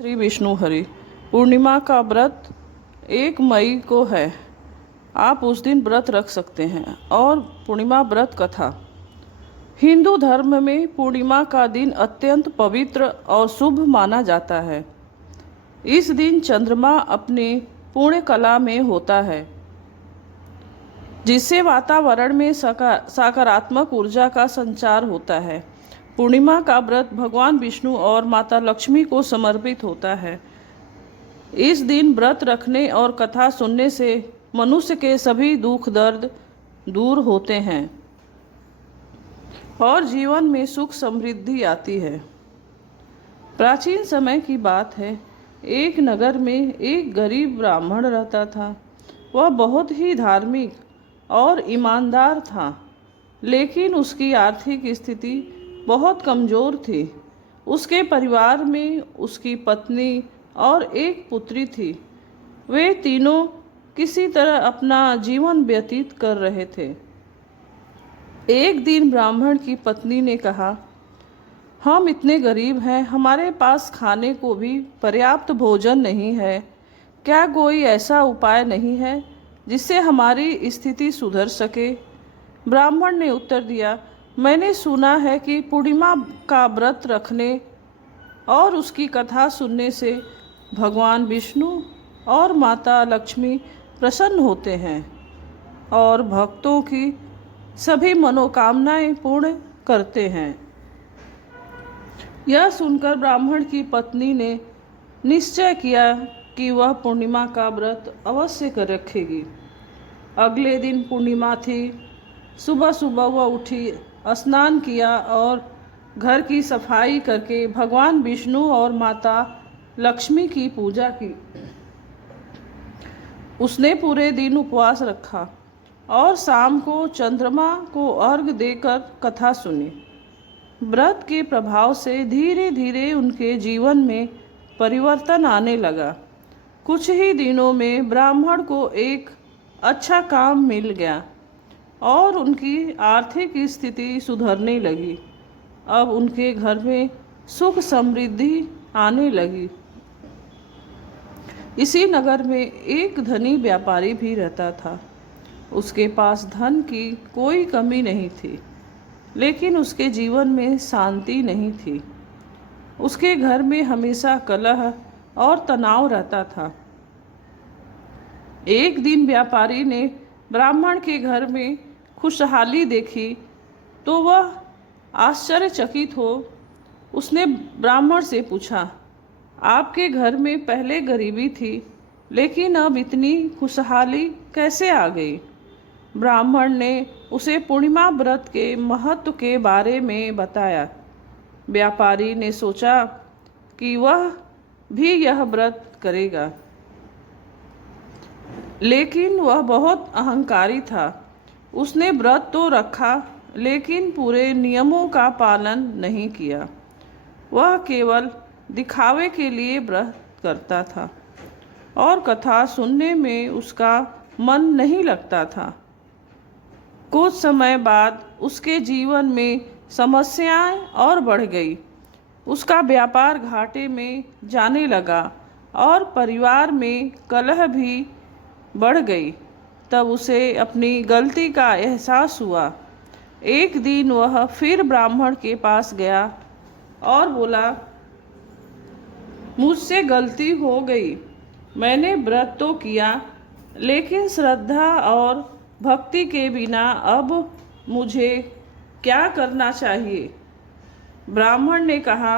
श्री विष्णु हरि पूर्णिमा का व्रत 1 मई को है। आप उस दिन व्रत रख सकते हैं। और पूर्णिमा व्रत कथा। हिंदू धर्म में पूर्णिमा का दिन अत्यंत पवित्र और शुभ माना जाता है। इस दिन चंद्रमा अपनी पूर्ण कला में होता है, जिससे वातावरण में सकारात्मक ऊर्जा का संचार होता है। पूर्णिमा का व्रत भगवान विष्णु और माता लक्ष्मी को समर्पित होता है। इस दिन व्रत रखने और कथा सुनने से मनुष्य के सभी दुख दर्द दूर होते हैं और जीवन में सुख समृद्धि आती है। प्राचीन समय की बात है। एक नगर में एक गरीब ब्राह्मण रहता था। वह बहुत ही धार्मिक और ईमानदार था, लेकिन उसकी आर्थिक स्थिति बहुत कमज़ोर थी। उसके परिवार में उसकी पत्नी और एक पुत्री थी। वे तीनों किसी तरह अपना जीवन व्यतीत कर रहे थे। एक दिन ब्राह्मण की पत्नी ने कहा, हम इतने गरीब हैं, हमारे पास खाने को भी पर्याप्त भोजन नहीं है। क्या कोई ऐसा उपाय नहीं है जिससे हमारी स्थिति सुधर सके? ब्राह्मण ने उत्तर दिया, मैंने सुना है कि पूर्णिमा का व्रत रखने और उसकी कथा सुनने से भगवान विष्णु और माता लक्ष्मी प्रसन्न होते हैं और भक्तों की सभी मनोकामनाएं पूर्ण करते हैं। यह सुनकर ब्राह्मण की पत्नी ने निश्चय किया कि वह पूर्णिमा का व्रत अवश्य कर रखेगी। अगले दिन पूर्णिमा थी। सुबह सुबह वह उठी, स्नान किया और घर की सफाई करके भगवान विष्णु और माता लक्ष्मी की पूजा की। उसने पूरे दिन उपवास रखा और शाम को चंद्रमा को अर्घ्य देकर कथा सुनी। व्रत के प्रभाव से धीरे धीरे उनके जीवन में परिवर्तन आने लगा। कुछ ही दिनों में ब्राह्मण को एक अच्छा काम मिल गया और उनकी आर्थिक स्थिति सुधरने लगी। अब उनके घर में सुख समृद्धि आने लगी। इसी नगर में एक धनी व्यापारी भी रहता था। उसके पास धन की कोई कमी नहीं थी, लेकिन उसके जीवन में शांति नहीं थी। उसके घर में हमेशा कलह और तनाव रहता था। एक दिन व्यापारी ने ब्राह्मण के घर में खुशहाली देखी तो वह आश्चर्यचकित हो उसने ब्राह्मण से पूछा, आपके घर में पहले गरीबी थी, लेकिन अब इतनी खुशहाली कैसे आ गई? ब्राह्मण ने उसे पूर्णिमा व्रत के महत्व के बारे में बताया। व्यापारी ने सोचा कि वह भी यह व्रत करेगा, लेकिन वह बहुत अहंकारी था। उसने व्रत तो रखा, लेकिन पूरे नियमों का पालन नहीं किया। वह केवल दिखावे के लिए व्रत करता था और कथा सुनने में उसका मन नहीं लगता था। कुछ समय बाद उसके जीवन में समस्याएं और बढ़ गई। उसका व्यापार घाटे में जाने लगा और परिवार में कलह भी बढ़ गई। तब उसे अपनी गलती का एहसास हुआ। एक दिन वह फिर ब्राह्मण के पास गया और बोला, मुझसे गलती हो गई। मैंने व्रत तो किया, लेकिन श्रद्धा और भक्ति के बिना अब मुझे क्या करना चाहिए? ब्राह्मण ने कहा,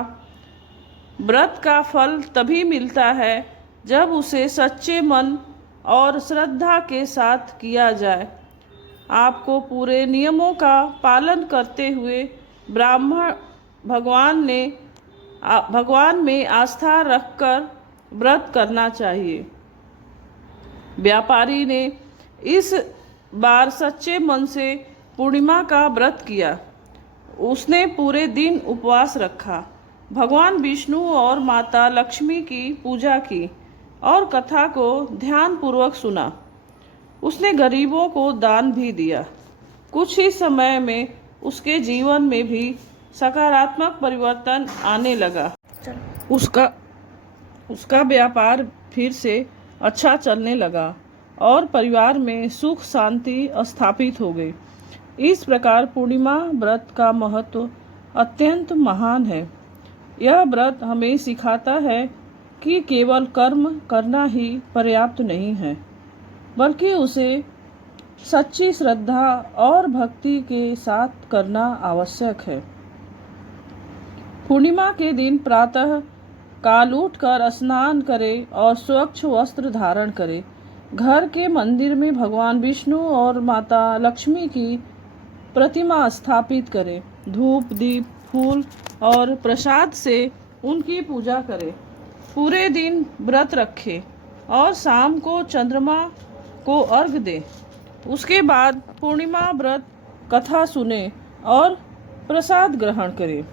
व्रत का फल तभी मिलता है जब उसे सच्चे मन और श्रद्धा के साथ किया जाए। आपको पूरे नियमों का पालन करते हुए भगवान में आस्था रखकर व्रत करना चाहिए। व्यापारी ने इस बार सच्चे मन से पूर्णिमा का व्रत किया। उसने पूरे दिन उपवास रखा, भगवान विष्णु और माता लक्ष्मी की पूजा की और कथा को ध्यानपूर्वक सुना। उसने गरीबों को दान भी दिया। कुछ ही समय में उसके जीवन में भी सकारात्मक परिवर्तन आने लगा। उसका उसका व्यापार फिर से अच्छा चलने लगा और परिवार में सुख शांति स्थापित हो गई। इस प्रकार पूर्णिमा व्रत का महत्व अत्यंत महान है। यह व्रत हमें सिखाता है कि केवल कर्म करना ही पर्याप्त नहीं है, बल्कि उसे सच्ची श्रद्धा और भक्ति के साथ करना आवश्यक है। पूर्णिमा के दिन प्रातः काल उठकर स्नान करें और स्वच्छ वस्त्र धारण करें। घर के मंदिर में भगवान विष्णु और माता लक्ष्मी की प्रतिमा स्थापित करें। धूप, दीप, फूल और प्रसाद से उनकी पूजा करें। पूरे दिन व्रत रखें और शाम को चंद्रमा को अर्घ्य दें। उसके बाद पूर्णिमा व्रत कथा सुने और प्रसाद ग्रहण करें।